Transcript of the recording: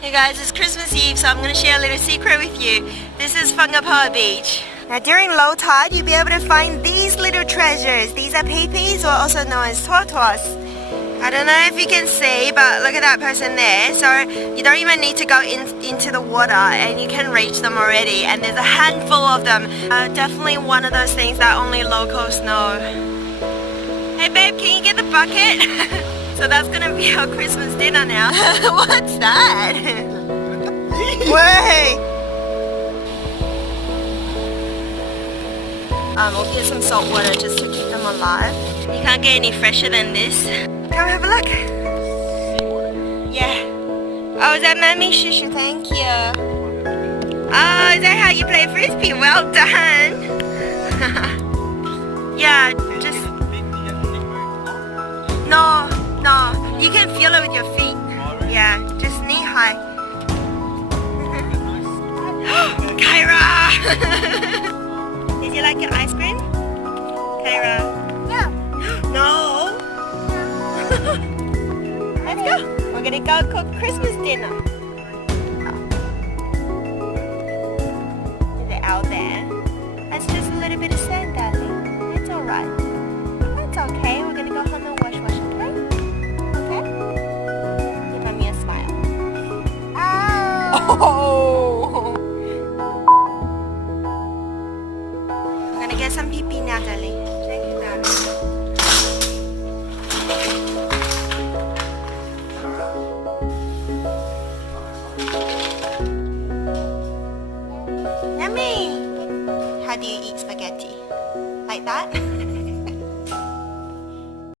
Hey guys, it's Christmas Eve, so I'm going to share a little secret with you. This is Whangapawa Beach. Now during low tide, you'll be able to find these little treasures. These are pipis, or also known as tortoise. I don't know if you can see, but look at that person there. So you don't even need to go into the water and you can reach them already. And there's a handful of them. Definitely one of those things that only locals know. Hey babe, can you get the bucket? So that's gonna be our Christmas dinner now. What's that? Way! We'll get some salt water just to keep them alive. You can't get any fresher than this. Come have a look. Yeah. Oh, is that Mammy? Shushu, thank you. Oh, is that how you play frisbee? Well done. Yeah, just... No, you can feel it with your feet. Yeah, just knee high. Kyra! Did you like your ice cream? Kyra? Yeah. No! Let's go. We're gonna go cook Christmas dinner. Is it out there? That's just a little bit of sand, darling. It's alright. That's okay. We're gonna go home and wash, okay? Okay? Give mommy a smile. Oh. Oh!